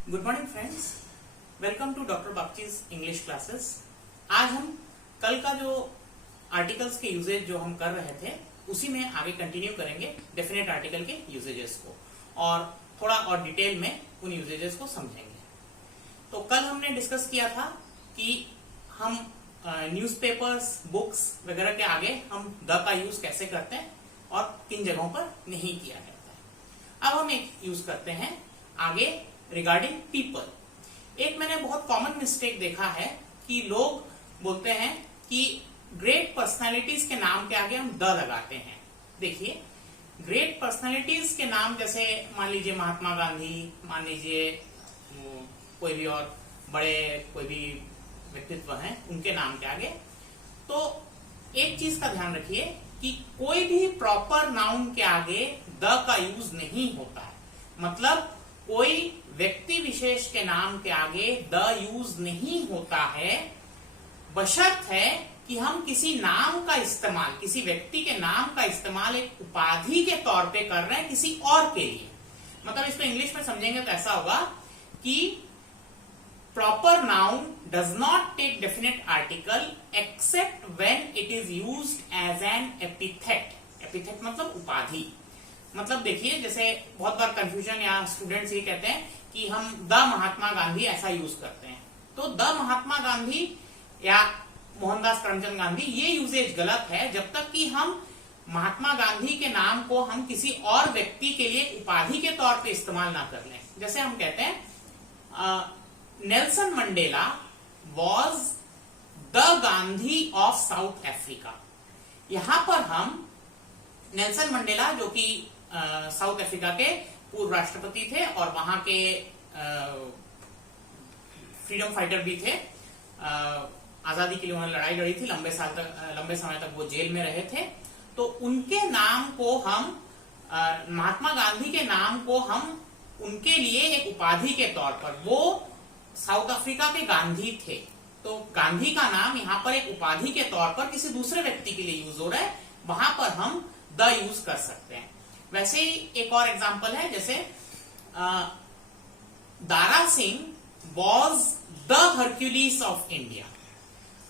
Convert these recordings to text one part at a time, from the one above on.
Good morning friends, welcome to doctor Bagchi's English classes. आज हम कल का जो आर्टिकल्स के यूजेज जो हम कर रहे थे उसी में आगे कंटिन्यू करेंगे डेफिनेट आर्टिकल के यूजेजेस को और थोड़ा और डिटेल में उन यूजेजेस को समझेंगे। तो कल हमने डिस्कस किया था कि हम न्यूज़पेपर्स, बुक्स वगैरह के आगे हम द का यूज कैसे करते हैं और किन जगहों पर नहीं किया जाता है। अब हम एक यूज करते हैं आगे रिगार्डिंग पीपल। एक मैंने बहुत कॉमन मिस्टेक देखा है कि लोग बोलते हैं कि ग्रेट पर्सनालिटीज के नाम के आगे हम द लगाते हैं। देखिए, ग्रेट पर्सनालिटीज के नाम जैसे मान लीजिए महात्मा गांधी, मान लीजिए कोई भी और बड़े कोई भी व्यक्तित्व हैं, उनके नाम के आगे तो एक चीज का ध्यान रखिए कि कोई भी प्रॉपर नाउन के आगे द का यूज नहीं होता है। मतलब कोई व्यक्ति विशेष के नाम के आगे द यूज नहीं होता है, बशर्त है कि हम किसी नाम का इस्तेमाल, किसी व्यक्ति के नाम का इस्तेमाल एक उपाधि के तौर पे कर रहे हैं किसी और के लिए। मतलब इसको इंग्लिश में समझेंगे तो ऐसा होगा कि proper noun does not take definite article except when it is used as an epithet. Epithet मतलब उपाधि। मतलब देखिए, जैसे बहुत बार कंफ्यूजन या स्टूडेंट्स ये कहते हैं कि हम द महात्मा गांधी ऐसा यूज करते हैं, तो द महात्मा गांधी या मोहनदास करमचंद गांधी ये यूजेज गलत है जब तक कि हम महात्मा गांधी के नाम को हम किसी और व्यक्ति के लिए उपाधि के तौर पे इस्तेमाल ना कर लें। जैसे हम कहते हैं Nelson Mandela was the Gandhi of south Africa. यहां पर हम नेल्सन मंडेला जो कि साउथ अफ्रीका के पूर्व राष्ट्रपति थे और वहां के फ्रीडम फाइटर भी थे, आजादी के लिए उन्होंने लड़ाई लड़ी थी, लंबे समय तक वो जेल में रहे थे। तो उनके नाम को हम महात्मा गांधी के नाम को हम उनके लिए एक उपाधि के तौर पर, वो साउथ अफ्रीका के गांधी थे, तो गांधी का नाम यहाँ पर एक उपाधि के तौर पर किसी दूसरे व्यक्ति के लिए यूज हो रहा है, वहां पर हम द यूज कर सकते हैं। वैसे ही एक और एग्जांपल है, जैसे Dara Singh was the Hercules of India.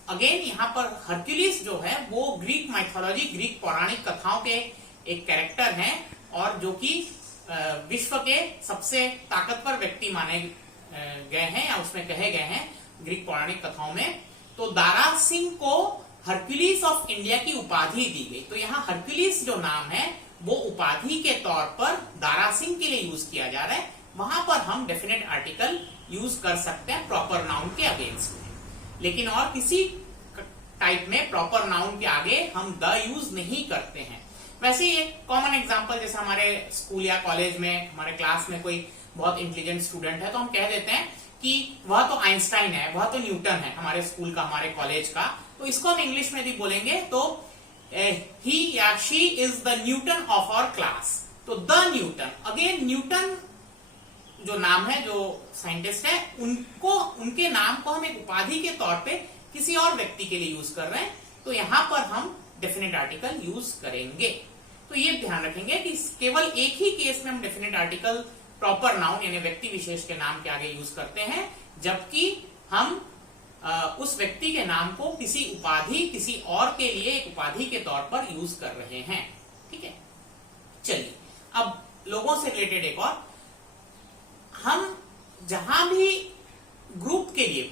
Again यहाँ पर हरक्यूलिस जो है वो ग्रीक माइथोलॉजी, ग्रीक पौराणिक कथाओं के एक कैरेक्टर हैं और जो कि विश्व के सबसे ताकतवर व्यक्ति माने गए हैं या उसमें कहे गए हैं ग्रीक पौराणिक कथाओं में। तो दारा सिंह को हरक्यूलिस ऑफ इंडिया की उपाधि दी गई। तो यहाँ हरक्यूलिस जो नाम है वो उपाधि के तौर पर दारा सिंह के लिए यूज किया जा रहा है, वहां पर हम डेफिनेट आर्टिकल यूज कर सकते हैं प्रॉपर नाउन के अगेंस्ट में। लेकिन और किसी टाइप में प्रॉपर नाउन के आगे हम द यूज नहीं करते हैं। वैसे ही एक कॉमन एग्जांपल, जैसे हमारे स्कूल या कॉलेज में हमारे क्लास में कोई बहुत इंटेलिजेंट स्टूडेंट है तो हम कह देते हैं कि वह तो आइंस्टाइन है, वह तो न्यूटन है, हमारे स्कूल का, हमारे कॉलेज का। तो इसको हम इंग्लिश में भी बोलेंगे तो ही या she is the Newton of our class. तो द न्यूटन, अगेन न्यूटन जो नाम है, जो साइंटिस्ट है, उनको, उनके नाम को हम एक उपाधि के तौर पे किसी और व्यक्ति के लिए यूज कर रहे हैं, तो यहां पर हम डेफिनेट आर्टिकल यूज करेंगे। तो ये ध्यान रखेंगे कि केवल एक ही केस में हम डेफिनेट आर्टिकल प्रॉपर नाउन यानी व्यक्ति विशेष के नाम के आगे यूज करते हैं, जबकि हम उस व्यक्ति के नाम को किसी उपाधि, किसी और के लिए एक उपाधि के तौर पर यूज कर रहे हैं। ठीक है, चलिए अब लोगों से रिलेटेड एक और, हम जहां भी ग्रुप के लिए,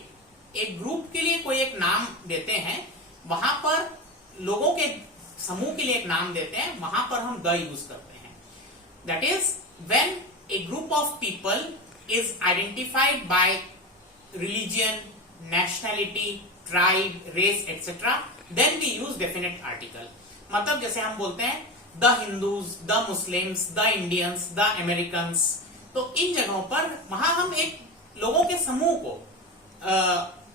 एक ग्रुप के लिए कोई एक नाम देते हैं, वहां पर लोगों के समूह के लिए एक नाम देते हैं, वहां पर हम द यूज करते हैं। That is when a group of people is identified by religion, nationality, tribe, race, etc. then we use definite article. मतलब जैसे हम बोलते हैं the Hindus, the Muslims, the Indians, the Americans, तो इन जगहों पर वहां हम एक लोगों के समूह को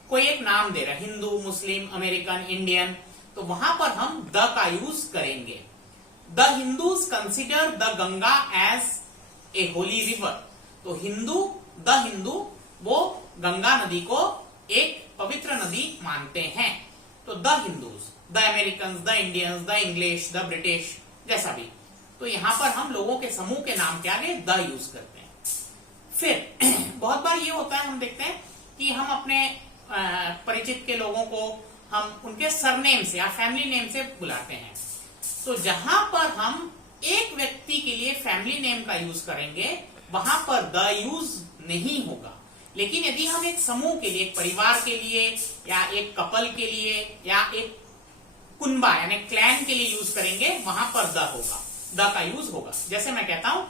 कोई एक नाम दे रहे हैं, हिंदू, मुस्लिम, अमेरिकन, इंडियन, तो वहां पर हम द का यूज करेंगे। The Hindus consider the Ganga as a holy river. तो द हिंदू वो गंगा नदी को एक पवित्र नदी मानते हैं। तो the Hindus, the American, the Indians, the English, the British, जैसा भी। तो यहां पर हम लोगों के समूह के नाम के आगे द यूज करते हैं। फिर बहुत बार ये होता है, हम देखते हैं कि हम अपने परिचित के लोगों को हम उनके सरनेम से या फैमिली नेम से बुलाते हैं। तो जहां पर हम एक व्यक्ति के लिए फैमिली नेम का यूज करेंगे वहां पर द यूज नहीं होगा। लेकिन यदि हम एक समूह के लिए, एक परिवार के लिए या एक कपल के लिए या एक कुनबा यानी क्लैन के लिए यूज करेंगे वहां पर द होगा, द का यूज होगा। जैसे मैं कहता हूं,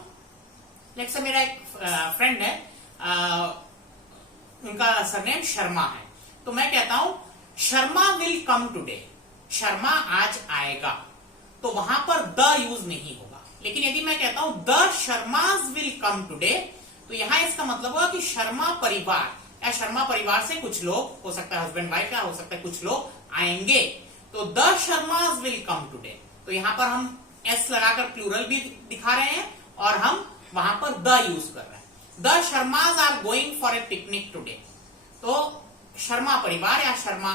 लाइक से मेरा एक फ्रेंड है, उनका सरनेम शर्मा है, तो मैं कहता हूं Sharma will come today, Sharma आज आएगा, तो वहां पर द यूज नहीं होगा। लेकिन यदि मैं कहता हूं the Sharma's will come today, तो यहां इसका मतलब होगा कि शर्मा परिवार या शर्मा परिवार से कुछ लोग, हो सकता है हस्बैंड वाइफ या हो सकता है कुछ लोग आएंगे, तो the Sharma's will come today. तो यहां पर हम एस लगाकर प्लूरल भी दिखा रहे हैं और हम वहां पर द यूज कर रहे हैं। The Sharmas are going for a picnic today, तो शर्मा परिवार या शर्मा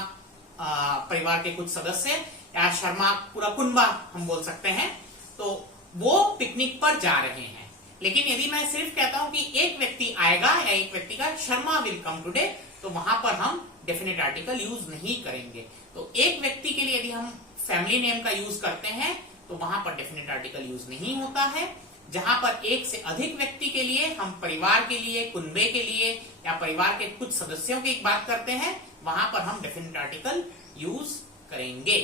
परिवार के कुछ सदस्य या शर्मा पूरा कुनबा हम बोल सकते हैं, तो वो पिकनिक पर जा रहे हैं। लेकिन यदि मैं सिर्फ कहता हूं कि एक व्यक्ति आएगा या एक व्यक्ति का शर्मा विल कम टुडे, तो वहां पर हम डेफिनेट आर्टिकल यूज नहीं करेंगे। तो एक व्यक्ति के लिए यदि हम फैमिली नेम का यूज करते हैं तो वहां पर डेफिनेट आर्टिकल यूज नहीं होता है। जहां पर एक से अधिक व्यक्ति के लिए, हम परिवार के लिए, कुनबे के लिए या परिवार के कुछ सदस्यों की बात करते हैं, वहां पर हम डेफिनेट आर्टिकल यूज करेंगे।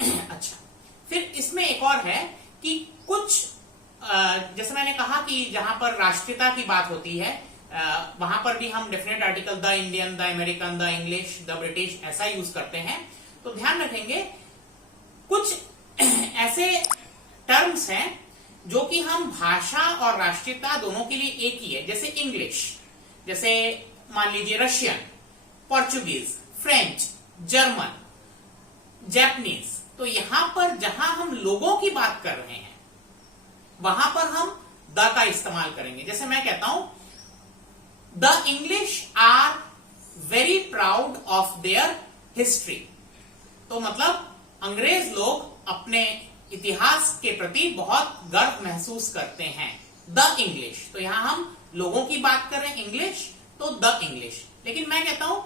अच्छा, फिर इसमें एक और है कि कुछ जैसे मैंने कहा कि जहां पर राष्ट्रीयता की बात होती है वहां पर भी हम definite article the Indian, the American, the English, the British ऐसा यूज करते हैं। तो ध्यान रखेंगे कुछ ऐसे टर्म्स हैं जो कि हम भाषा और राष्ट्रीयता दोनों के लिए एक ही है। जैसे इंग्लिश, जैसे मान लीजिए Russian, Portuguese, French, German, Japanese. तो यहां पर जहां हम लोगों की बात कर रहे हैं वहां पर हम द का इस्तेमाल करेंगे। जैसे मैं कहता हूं the English are very proud of their history, तो मतलब अंग्रेज लोग अपने इतिहास के प्रति बहुत गर्व महसूस करते हैं। द इंग्लिश, तो यहां हम लोगों की बात कर रहे हैं इंग्लिश, तो द इंग्लिश। लेकिन मैं कहता हूं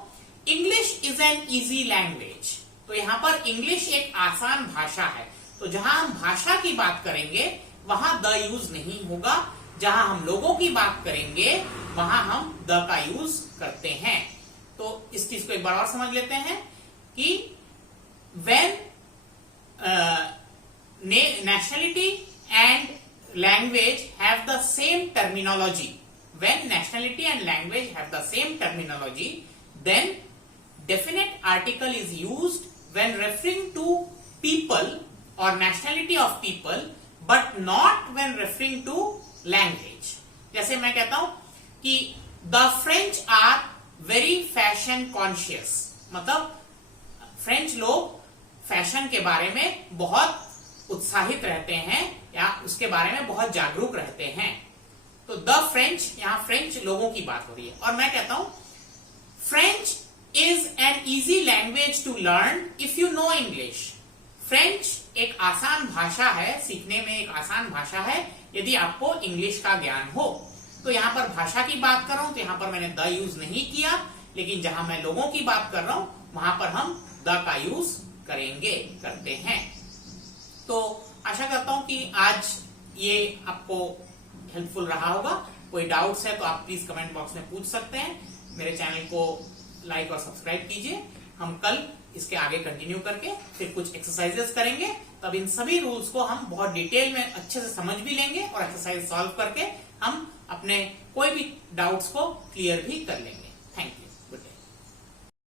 English is an easy language, तो यहां पर इंग्लिश एक आसान भाषा है। तो जहां हम भाषा की बात करेंगे वहां द यूज नहीं होगा, जहां हम लोगों की बात करेंगे वहां हम द का यूज करते हैं। तो इस चीज को एक बार और समझ लेते हैं कि when nationality and language have the same terminology, when nationality and language have the same terminology, then definite article is used when referring to people or nationality of people, but not when referring to language. जैसे मैं कहता हूं कि the French are very fashion conscious, मतलब French लोग fashion के बारे में बहुत उत्साहित रहते हैं या उसके बारे में बहुत जागरूक रहते हैं। तो द फ्रेंच, यहां फ्रेंच लोगों की बात हो रही है। और मैं कहता हूं French is an easy language to learn if you know English. French एक आसान भाषा है, सीखने में एक आसान भाषा है यदि आपको इंग्लिश का ज्ञान हो। तो यहां पर भाषा की बात कर रहा हूं तो यहां पर मैंने द यूज नहीं किया, लेकिन जहां मैं लोगों की बात कर रहा हूं वहां पर हम द का यूज करते हैं। तो आशा करता हूं कि आज ये आपको हेल्पफुल रहा होगा। कोई डाउट्स है तो आप प्लीज कमेंट बॉक्स में पूछ सकते हैं। मेरे चैनल को लाइक और सब्सक्राइब कीजिए। हम कल इसके आगे कंटिन्यू करके फिर कुछ एक्सरसाइजेस करेंगे, तब इन सभी रूल्स को हम बहुत डिटेल में अच्छे से समझ भी लेंगे और एक्सरसाइज सॉल्व करके हम अपने कोई भी डाउट्स को क्लियर भी कर लेंगे। Thank you.